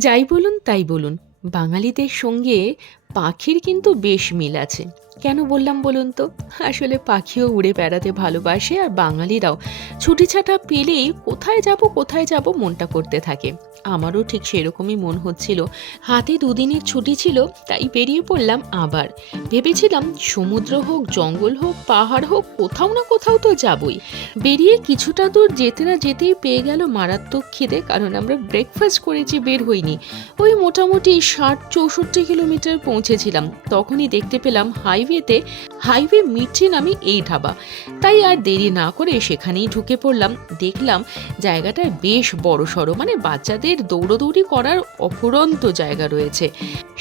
যাই বলুন তাই বলুন, বাঙালিদের সঙ্গে পাখির কিন্তু বেশ মিল আছে। কেন বললাম বলুন তো? আসলে পাখিও উড়ে বেড়াতে ভালোবাসে, আর বাঙালিরাও ছুটিছাটা পেলেই কোথায় যাব মনটা করতে থাকে। আমারও ঠিক সেরকমই মন হচ্ছিল। হাতে দুদিনের ছুটি ছিল, তাই বেরিয়ে পড়লাম আবার। ভেবেছিলাম সমুদ্র হোক, জঙ্গল হোক, পাহাড় হোক, কোথাও না কোথাও তো যাবই। বেরিয়ে কিছুটা দূর যেতে না যেতেই পেয়ে গেল মারাত্মক খিদে, কারণ আমরা ব্রেকফাস্ট করেছি, বের হইনি। ওই মোটামুটি ৬০-৬৪ কিলোমিটার পৌঁছেছিলাম, তখনই দেখতে পেলাম হাইওয়ে মিটছে নামে এই ধাবা। তাই আর দেরি না করে সেখানেই ঢুকে পড়লাম। দেখলাম জায়গাটা বেশ বড়সড়, মানে বাচ্চাদের দৌড়োদৌড়ি করার অফুরন্ত জায়গা রয়েছে।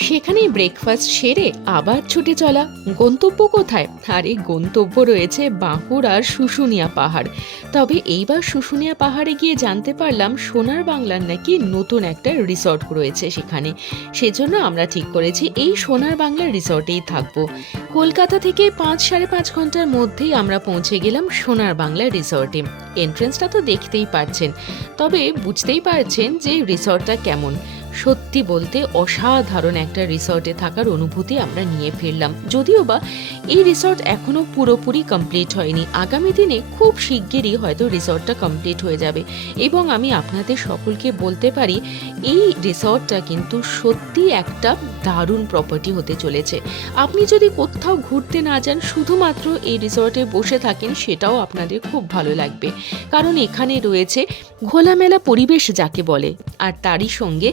সেখানেই ব্রেকফাস্ট সেরে আবার ছুটে চলা। গন্তব্য কোথায়? আরে গন্তব্য রয়েছে বাঁকুড়ার শুশুনিয়া পাহাড়। তবে এইবার শুশুনিয়া পাহাড়ে গিয়ে জানতে পারলাম সোনার বাংলার নাকি নতুন একটা রিসর্ট রয়েছে সেখানে। সেজন্য আমরা ঠিক করেছি এই সোনার বাংলার রিসর্টেই থাকবো। কলকাতা থেকে ৫-৫.৫ ঘন্টার মধ্যেই আমরা পৌঁছে গেলাম সোনার বাংলা রিসর্টে। এন্ট্রেন্সটা তো দেখতেই পারছেন, তবে বুঝতেই পারছেন যে রিসর্টটা কেমন। সত্যি বলতে অসাধারণ একটা রিসর্টে থাকার অনুভূতি আমরা নিয়ে ফিরলাম। যদিও বা এই রিসর্ট এখনো পুরোপুরি কমপ্লিট হয়নি, আগামী দিনে খুব শিগগিরই হয়তো রিসর্টটা কমপ্লিট হয়ে যাবে। এবং আমি আপনাদের সকলকে বলতে পারি এই রিসর্টটা কিন্তু সত্যি একটা দারুণ প্রপার্টি হতে চলেছে। আপনি যদি কোথাও ঘুরতে না যান, শুধুমাত্র এই রিসর্টে বসে থাকেন, সেটাও আপনাদের খুব ভালো লাগবে। কারণ এখানে রয়েছে খোলামেলা পরিবেশ যাকে বলে, আর তারই সঙ্গে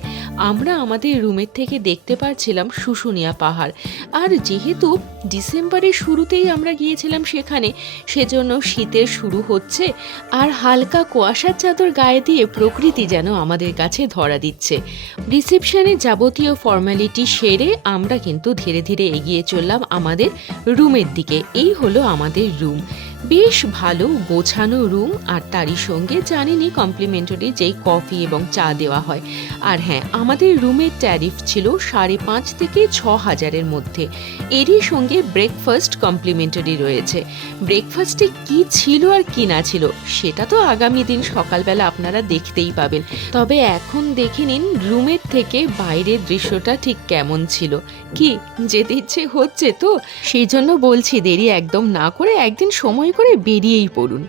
আমরা আমাদের রুমের থেকে দেখতে পাচ্ছিলাম শুশুনিয়া পাহাড়। আর যেহেতু ডিসেম্বরের শুরুতেই আমরা গিয়েছিলাম সেখানে, সেজন্য শীতের শুরু হচ্ছে, আর হালকা কুয়াশার চাদর গায়ে দিয়ে প্রকৃতি যেন আমাদের কাছে ধরা দিচ্ছে। রিসেপশনে যাবতীয় ফর্মালিটি সেরে আমরা কিন্তু ধীরে ধীরে এগিয়ে চললাম আমাদের রুমের দিকে। এই হলো আমাদের রুম। বেশ ভালো গোছানো রুম, আর তারই সঙ্গে জানেনই কমপ্লিমেন্টারি যেই কফি এবং চা দেওয়া হয়। আর হ্যাঁ, আমাদের রুমের ট্যারিফ ছিল ৫,৫০০ থেকে ৬,০০০-এর মধ্যে। এরই সঙ্গে ব্রেকফাস্ট কমপ্লিমেন্টারি রয়েছে। ব্রেকফাস্টে কি ছিল আর কি না ছিল সেটা তো আগামী দিন সকালবেলা আপনারা দেখতেই পাবেন। তবে এখন দেখে নিন রুমের থেকে বাইরের দৃশ্যটা ঠিক কেমন ছিল। কি যেতে ইচ্ছে হচ্ছে তো, সেই জন্য বলছি দেরি একদম না করে একদিন সময় করে বেরিয়েই পড়ুন।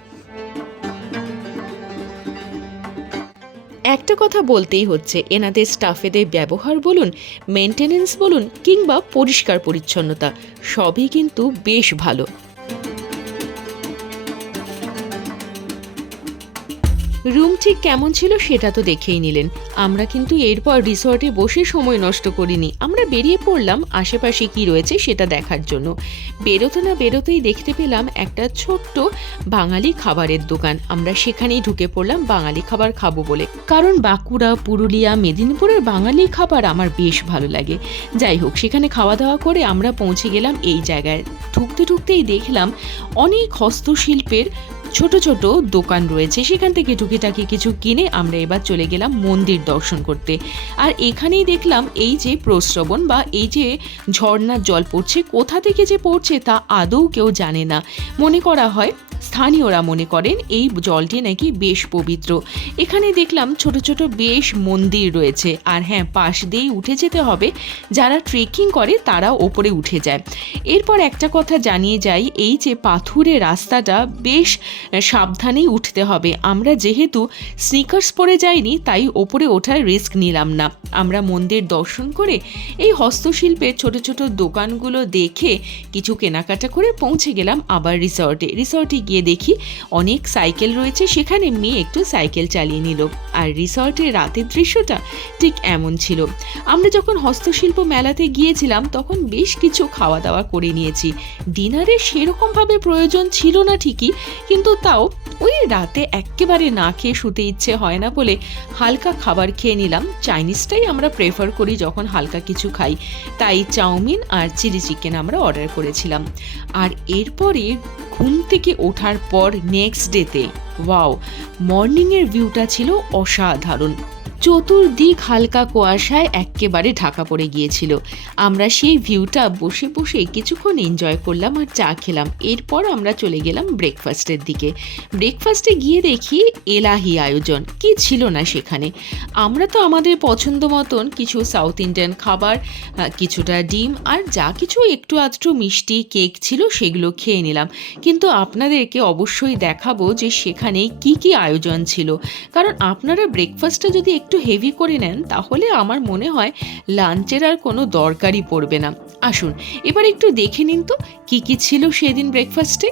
একটা কথা বলতেই হচ্ছে, এনাদের স্টাফেদের ব্যবহার বলুন, মেনটেনেন্স বলুন, কিংবা পরিষ্কার পরিচ্ছন্নতা, সবই কিন্তু বেশ ভালো। রুম ঠিক কেমন ছিল সেটা তো দেখেই নিলেন। আমরা কিন্তু এরপর রিসর্টে বসে সময় নষ্ট করিনি, আমরা বেরিয়ে পড়লাম আশেপাশে কি রয়েছে সেটা দেখার জন্য। বেরোতে না বেরোতেই দেখতে পেলাম একটা ছোট্ট বাঙালি খাবারের দোকান। আমরা সেখানেই ঢুকে পড়লাম বাঙালি খাবার খাবো বলে, কারণ বাঁকুড়া, পুরুলিয়া, মেদিনীপুরের বাঙালি খাবার আমার বেশ ভালো লাগে। যাই হোক, সেখানে খাওয়া দাওয়া করে আমরা পৌঁছে গেলাম এই জায়গায়। ঢুকতে ঢুকতেই দেখলাম অনেক হস্তশিল্পের ছোট ছোট দোকান রয়েছে। সেখান থেকে টুকিটাকি কিছু কিনে আমরা এবার চলে গেলাম মন্দির দর্শন করতে। আর এখানেই দেখলাম এই যে প্রস্রবণ বা এই যে ঝর্ণার জল পড়ছে, কোথা থেকে যে পড়ছে তা আদৌ কেউ জানে না। মনে করা হয়, স্থানীয়রা মনে করেন এই জলটি নাকি বেশ পবিত্র। এখানে দেখলাম ছোট ছোট বেশ মন্দির রয়েছে। আর হ্যাঁ, পাশ দিয়েই উঠে যেতে হবে, যারা ট্রেকিং করে তারা ওপরে উঠে যায়। এরপর একটা কথা জানিয়ে যাই, এই যে পাথুরে রাস্তাটা বেশ সাবধানেই উঠতে হবে। আমরা যেহেতু স্নিকার্স পরে যাইনি, তাই ওপরে ওঠার রিস্ক নিলাম না। আমরা মন্দির দর্শন করে এই হস্তশিল্পের ছোট ছোট দোকানগুলো দেখে কিছু কেনাকাটা করে পৌঁছে গেলাম আবার রিসর্টে গিয়ে দেখি অনেক সাইকেল রয়েছে, সেখানে মেয়ে একটু সাইকেল চালিয়ে নিল। আর রিসর্টের রাতের দৃশ্যটা ঠিক এমন ছিল। আমরা যখন হস্তশিল্প মেলাতে গিয়েছিলাম তখন বেশ কিছু খাওয়া দাওয়া করে নিয়েছি। ডিনারের সেরকমভাবে প্রয়োজন ছিল না ঠিকই, কিন্তু তাও ওই রাতে একেবারে না খেয়ে শুতে ইচ্ছে হয় না বলে হালকা খাবার খেয়ে নিলাম। চাইনিজটাই আমরা প্রেফার করি যখন হালকা কিছু খাই, তাই চাউমিন আর চিলি চিকেন আমরা অর্ডার করেছিলাম। আর এরপরে ঘুম থেকে ওঠার পর নেক্সট ডেতে ওয়াও, মর্নিংয়ের ভিউটা ছিল অসাধারণ। চতুর্দিক হালকা কুয়াশায় এক্কেবারে ঢাকা পড়ে গিয়েছিল। আমরা সেই ভিউটা বসে বসে কিছুক্ষণ এনজয় করলাম আর চা খেলাম। এরপর আমরা চলে গেলাম ব্রেকফাস্টের দিকে। ব্রেকফাস্টে গিয়ে দেখি এলাহি আয়োজন, কি ছিল না সেখানে। আমরা তো আমাদের পছন্দ মতন কিছু সাউথ ইন্ডিয়ান খাবার, কিছুটা ডিম আর যা কিছু একটু আধটু মিষ্টি কেক ছিল সেগুলো খেয়ে নিলাম। কিন্তু আপনাদেরকে অবশ্যই দেখাবো যে সেখানে কি কি আয়োজন ছিল, কারণ আপনারা ব্রেকফাস্টটা যদি একটু হেভি করে নেন তাহলে আমার মনে হয় লাঞ্চের আর কোনো দরকারই পড়বে না। আসুন এবার একটু দেখে নিন তো কি কি ছিল সেদিন ব্রেকফাস্টে।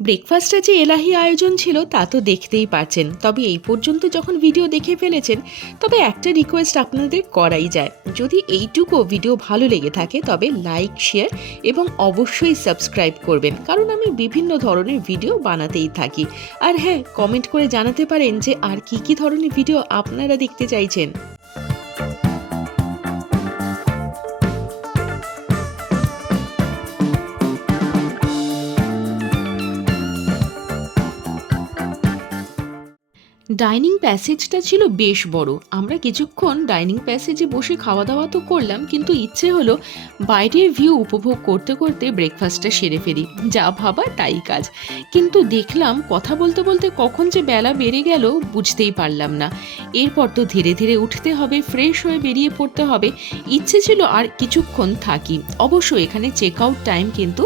ব্রেকফাস্টে যে এলাহি আয়োজন ছিল তা তো দেখতেই পাচ্ছেন। তবে এই পর্যন্ত যখন ভিডিও দেখে ফেলেছেন তবে একটা রিকোয়েস্ট আপনাদের করাই যায়, যদি এইটুকু ভিডিও ভালো লেগে থাকে তবে লাইক শেয়ার এবং অবশ্যই সাবস্ক্রাইব করবেন, কারণ আমি বিভিন্ন ধরনের ভিডিও বানাতেই থাকি। আর হ্যাঁ, কমেন্ট করে জানাতে পারেন যে আর কি কি ধরনের ভিডিও আপনারা দেখতে চাইছেন। ডাইনিং প্যাসেজটা ছিল বেশ বড়। আমরা কিছুক্ষণ ডাইনিং প্যাসেজে বসে খাওয়া দাওয়া তো করলাম, কিন্তু ইচ্ছে হলো বাইরের ভিউ উপভোগ করতে করতে ব্রেকফাস্টটা সেরে ফেলি। যা ভাবা তাই কাজ। কিন্তু দেখলাম কথা বলতে বলতে কখন যে বেলা বেড়ে গেল বুঝতেই পারলাম না। এরপর তো ধীরে ধীরে উঠতে হবে, ফ্রেশ হয়ে বেরিয়ে পড়তে হবে। ইচ্ছে ছিল আর কিছুক্ষণ থাকি। অবশ্য এখানে চেক আউট টাইম কিন্তু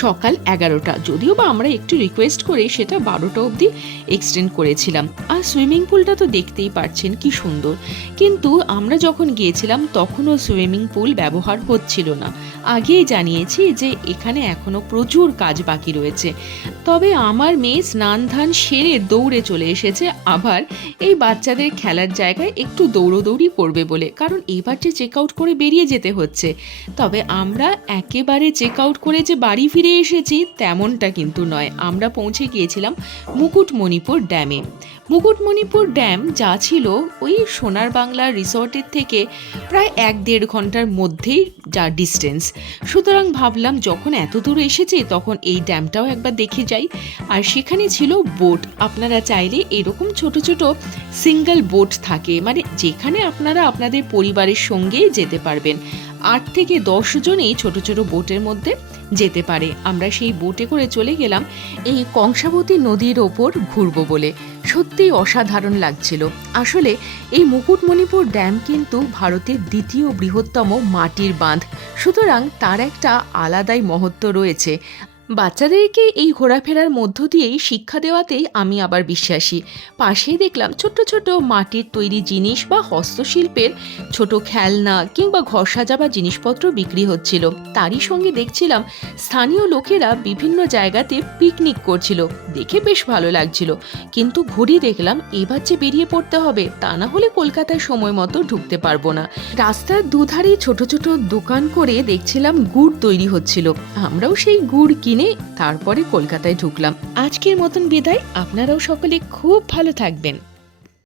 সকাল 11টা, যদিও বা আমরা একটু রিকোয়েস্ট করে সেটা 12টা অবধি এক্সটেন্ড করেছিলাম। আর সুইমিং পুলটা তো দেখতেই পাচ্ছেন কি সুন্দর, কিন্তু আমরা যখন গিয়েছিলাম তখনও সুইমিং পুল ব্যবহার হচ্ছিল না। আগেই জানিয়েছি যে এখানে এখনো প্রচুর কাজ বাকি রয়েছে। তবে আমার মেয়ে স্নান ধান সেরে দৌড়ে চলে এসেছে আবার এই বাচ্চাদের খেলার জায়গায় একটু দৌড়োদৌড়ি করবে বলে, কারণ এবার যে চেক আউট করে বেরিয়ে যেতে হচ্ছে। তবে আমরা একেবারে চেক আউট করে যে বাড়ি ফিরে এসেছি তেমনটা কিন্তু নয়। আমরা পৌঁছে গিয়েছিলাম মুকুটমণিপুর ড্যামে। মুকুটমণিপুর ড্যাম যা ছিল ওই সোনার বাংলা রিসর্টের থেকে প্রায় 1-1.5 ঘন্টার মধ্যেই যা ডিস্টেন্স। সুতরাং ভাবলাম যখন এত দূর এসেছি তখন এই ড্যামটাও একবার দেখে যাই। আর সেখানে ছিল বোট। আপনারা চাইলে এরকম ছোট ছোট সিঙ্গেল বোট থাকে, মানে যেখানে আপনারা আপনাদের পরিবারের সঙ্গেই যেতে পারবেন। 8 থেকে 10 জনই ছোট ছোট বোটের মধ্যে যেতে পারে। আমরা সেই বোটে করে চলে গেলাম এই কংসাবতী নদীর ওপর ঘুরবো বলে। সত্যিই অসাধারণ লাগছিল। আসলে এই মুকুটমণিপুর ড্যাম কিন্তু ভারতের দ্বিতীয় বৃহত্তম মাটির বাঁধ, সুতরাং তার একটা আলাদাই মহত্ব রয়েছে। বাচ্চাদেরকে এই ঘোরাফেরার মধ্য দিয়েই শিক্ষা দেওয়াতেই আমি আবার বিশ্বাসী। পাশেই দেখলাম ছোট্ট ছোট মাটির তৈরি জিনিস বা হস্তশিল্পের ছোট খেলনা কিংবা ঘর সাজাবার জিনিসপত্র বিক্রি হচ্ছিল। তারই সঙ্গে দেখছিলাম স্থানীয় লোকেরা বিভিন্ন জায়গাতে পিকনিক করছিল, দেখে বেশ ভালো লাগছিল। কিন্তু ঘুরি দেখলাম এবার যে বেরিয়ে পড়তে হবে, তা না হলে কলকাতায় সময় মতো ঢুকতে পারবো না। রাস্তার দুধারে ছোট ছোট দোকান করে দেখছিলাম গুড় তৈরি হচ্ছিল। আমরাও সেই গুড় কিনে তারপরে কলকাতায় ঢুকলাম। আজকের মতন বিদায়। আপনারাও সকলে খুব ভালো থাকবেন।